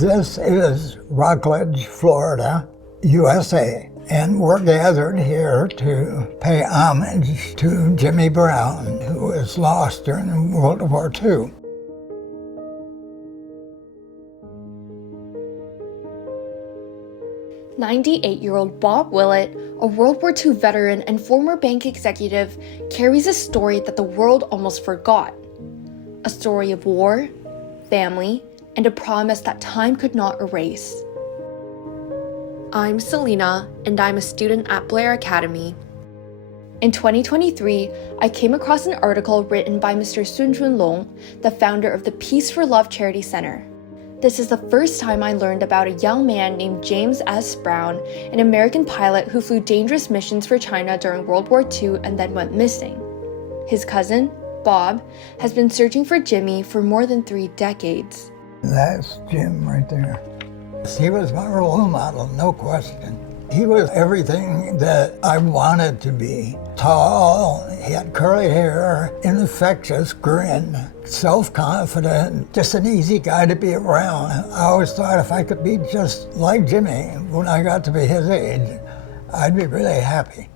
This is Rockledge, Florida, USA, and we're gathered here to pay homage to Jimmy Brown, who was lost during World War II. "98-year-old Bob Willett, a World War II veteran and former bank executive, carries a story that the world almost forgot. A story of war, family, and a promise that time could not erase. I'm Selena, and I'm a student at Blair Academy. In 2023, I came across an article written by Mr. Sun Chunlong, the founder of the Peace for Love Charity Center. This is the first time I learned about a young man named James S. Brown, an American pilot who flew dangerous missions for China during World War II and then went missing. His cousin, Bob, has been searching for Jimmy for more than 3 decades. That's Jim right there. He was my role model, no question. He was everything that I wanted to be. Tall, he had curly hair, infectious grin, self-confident, just an easy guy to be around. I always thought if I could be just like Jimmy when I got to be his age, I'd be really happy.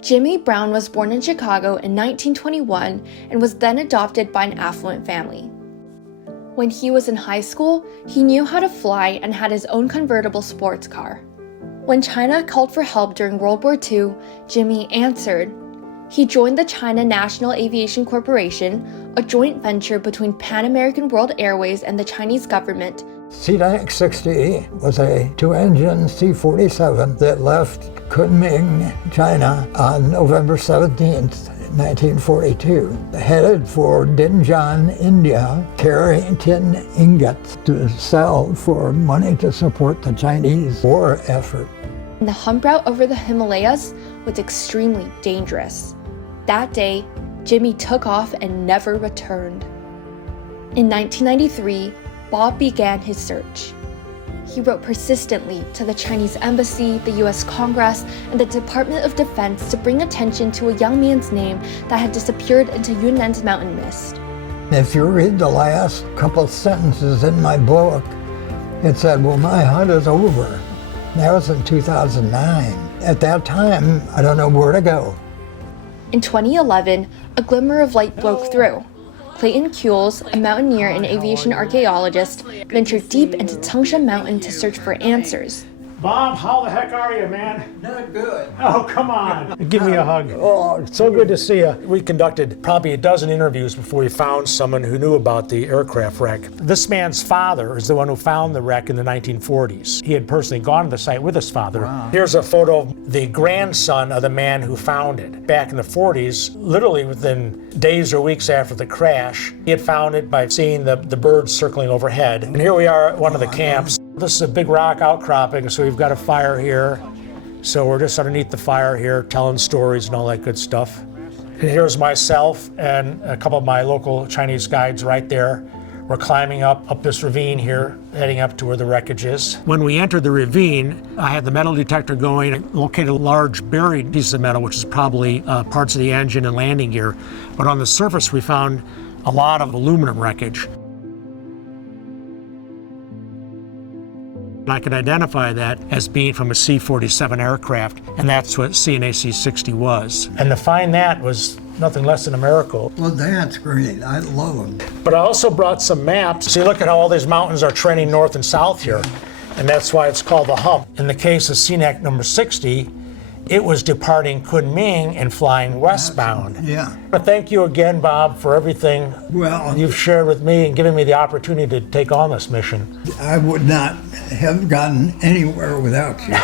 Jimmy Brown was born in Chicago in 1921 and was then adopted by an affluent family. When he was in high school, he knew how to fly and had his own convertible sports car. When China called for help during World War II, Jimmy answered. He joined the China National Aviation Corporation, a joint venture between Pan American World Airways and the Chinese government. CNAC 60 was a 2-engine C-47 that left Kunming, China on November 17th, 1942, headed for Dinjan, India, carrying tin ingots to sell for money to support the Chinese war effort. The hump route over the Himalayas was extremely dangerous. That day, Jimmy took off and never returned. In 1993, Bob began his search. He wrote persistently to the Chinese Embassy, the US Congress, and the Department of Defense to bring attention to a young man's name that had disappeared into Yunnan's mountain mist. If you read the last couple sentences in my book, it said, well, my hunt is over. That was in 2009. At that time, I don't know where to go. In 2011, a glimmer of light broke through. Clayton Kuehls, a mountaineer and aviation archaeologist, ventured deep into Tangshan Mountain to search for answers. Bob, how the heck are you, man? Not good. Oh, come on. Give me a hug. Oh, it's so good to see you. We conducted probably a dozen interviews before we found someone who knew about the aircraft wreck. This man's father is the one who found the wreck in the 1940s. He had personally gone to the site with his father. Wow. Here's a photo of the grandson of the man who found it. Back in the 40s, literally within days or weeks after the crash, he had found it by seeing the birds circling overhead. And here we are at one of the camps. This is a big rock outcropping, so we've got a fire here. So we're just underneath the fire here, telling stories and all that good stuff. And here's myself and a couple of my local Chinese guides right there. We're climbing up this ravine here, heading up to where the wreckage is. When we entered the ravine, I had the metal detector going, located a large buried piece of metal, which is probably parts of the engine and landing gear. But on the surface, we found a lot of aluminum wreckage. I could identify that as being from a C-47 aircraft, and that's what CNAC 60 was. And to find that was nothing less than a miracle. Well, that's great. I love them. But I also brought some maps. See, look at how all these mountains are trending north and south here, and that's why it's called the hump. In the case of CNAC number 60, it was departing Kunming and flying westbound. Yeah. But thank you again, Bob, for everything you've shared with me and given me the opportunity to take on this mission. I would not have gotten anywhere without you.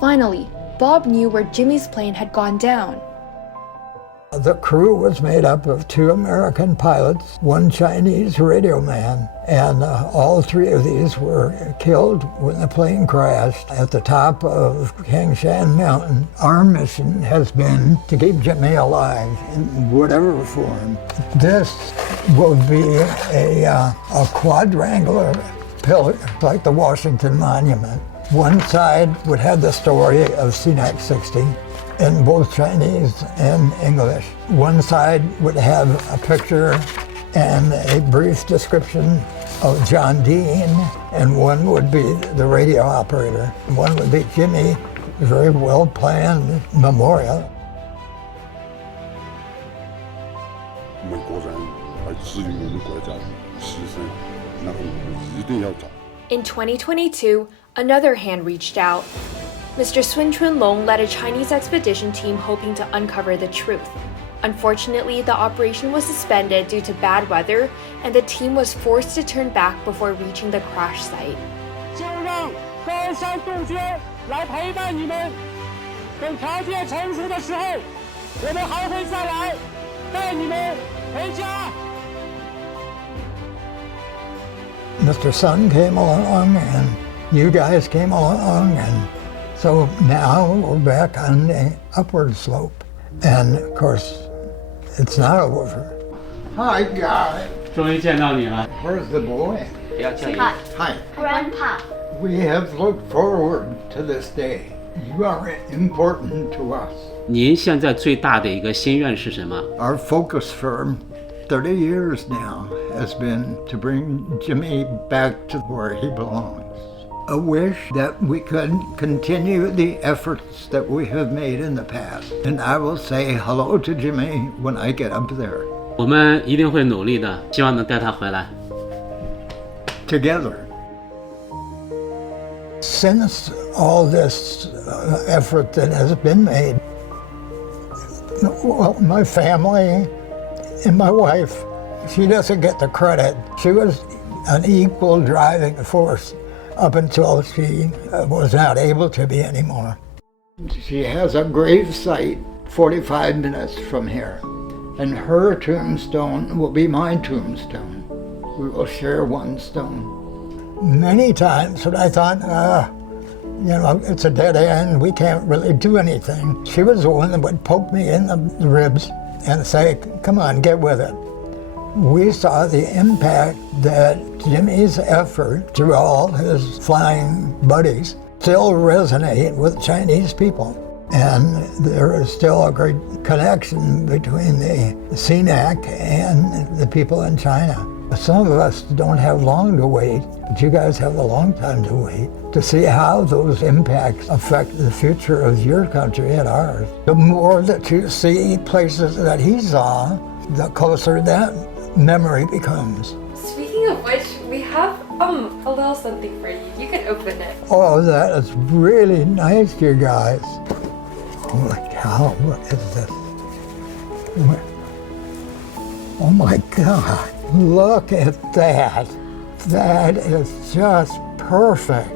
Finally, Bob knew where Jimmy's plane had gone down. The crew was made up of 2 American pilots, 1 Chinese radio man, and all 3 of these were killed when the plane crashed at the top of Tangshan Mountain. Our mission has been to keep Jimmy alive in whatever form. This will be a quadrangular pillar, like the Washington Monument. One side would have the story of CNAC 60, in both Chinese and English. One side would have a picture and a brief description of John Dean, and one would be the radio operator. One would be Jimmy, a very well-planned memorial. 美国人来支援我们国家牺牲，那我们一定要找。 In 2022, another hand reached out. Mr. Sun Chunlong led a Chinese expedition team hoping to uncover the truth. Unfortunately, the operation was suspended due to bad weather, and the team was forced to turn back before reaching the crash site. 就让高山杜鹃来陪伴你们，等条件成熟的时候，我们还会再来带你们回家。 Mr. Sun came along, and you guys came along, and so now we're back on the upward slope. And of course, it's not over. Hi, guy. 终于见到你了。 Where's the boy? Hi. Grandpa. We have looked forward to this day. You are important to us. 您现在最大的一个心愿是什么？ Our focus for 30 years now has been to bring Jimmy back to where he belongs. A wish that we could continue the efforts that we have made in the past. And I will say hello to Jimmy when I get up there. 我们一定会努力的，希望能带他回来。 Together. Since all this effort that has been made, well, my family and my wife, she doesn't get the credit. She was an equal driving force up until she was not able to be anymore. She has a grave site 45 minutes from here, and her tombstone will be my tombstone. We will share one stone. Many times when I thought, it's a dead end, we can't really do anything, she was the one that would poke me in the ribs and say, come on, get with it. We saw the impact that Jimmy's effort through all his flying buddies still resonate with Chinese people. And there is still a great connection between the CNAC and the people in China. Some of us don't have long to wait, but you guys have a long time to wait to see how those impacts affect the future of your country and ours. The more that you see places that he saw, the closer that memory becomes. Speaking of which, we have a little something for you. You can open it. Oh, that is really nice, you guys. Holy cow, what is this? Oh my God, look at that. That is just perfect.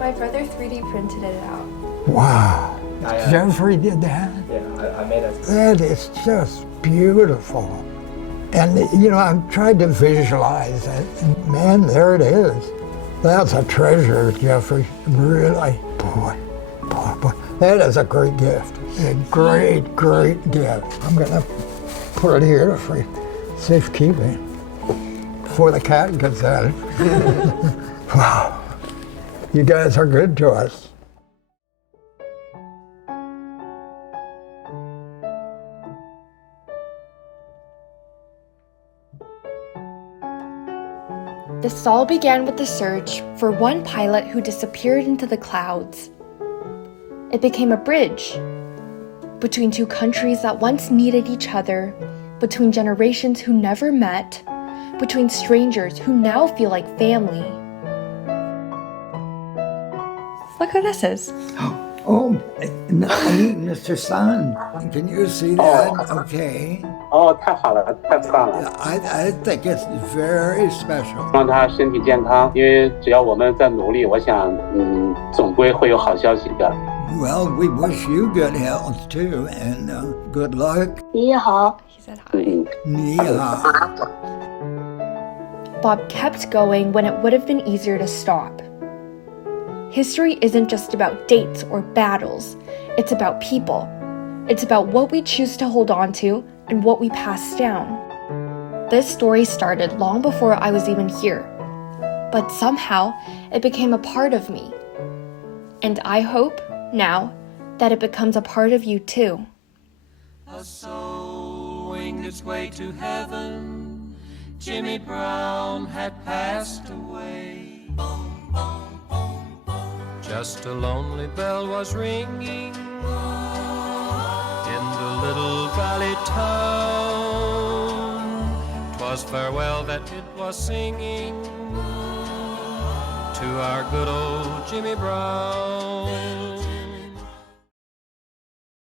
My brother 3D printed it out. Wow. Jeffrey did that? Yeah, I made it. That is just beautiful. And, I've tried to visualize it, and man, there it is. That's a treasure, Jeffrey. Really. Boy. That is a great gift. A great, great gift. I'm going to put it here for safekeeping before the cat gets at it. Wow. You guys are good to us. This all began with the search for one pilot who disappeared into the clouds. It became a bridge between two countries that once needed each other, between generations who never met, between strangers who now feel like family. Look who this is. Oh, Mr. Sun, can you see that? Okay. 哦，太好了，太棒了！ I think it's very special. 希望他身体健康，因为只要我们在努力，我想，总归会有好消息的。 Well, we wish you good health too, and good luck. 你好。 He said hi. Ni hao. Bob kept going when it would have been easier to stop. History isn't just about dates or battles. It's about people. It's about what we choose to hold on to and what we pass down. This story started long before I was even here. But somehow, it became a part of me. And I hope, now, that it becomes a part of you too. A soul winged its way to heaven, Jimmy Brown had passed away. Just a lonely bell was ringing in the little valley town. 'Twas farewell that it was singing to our good old Jimmy Brown.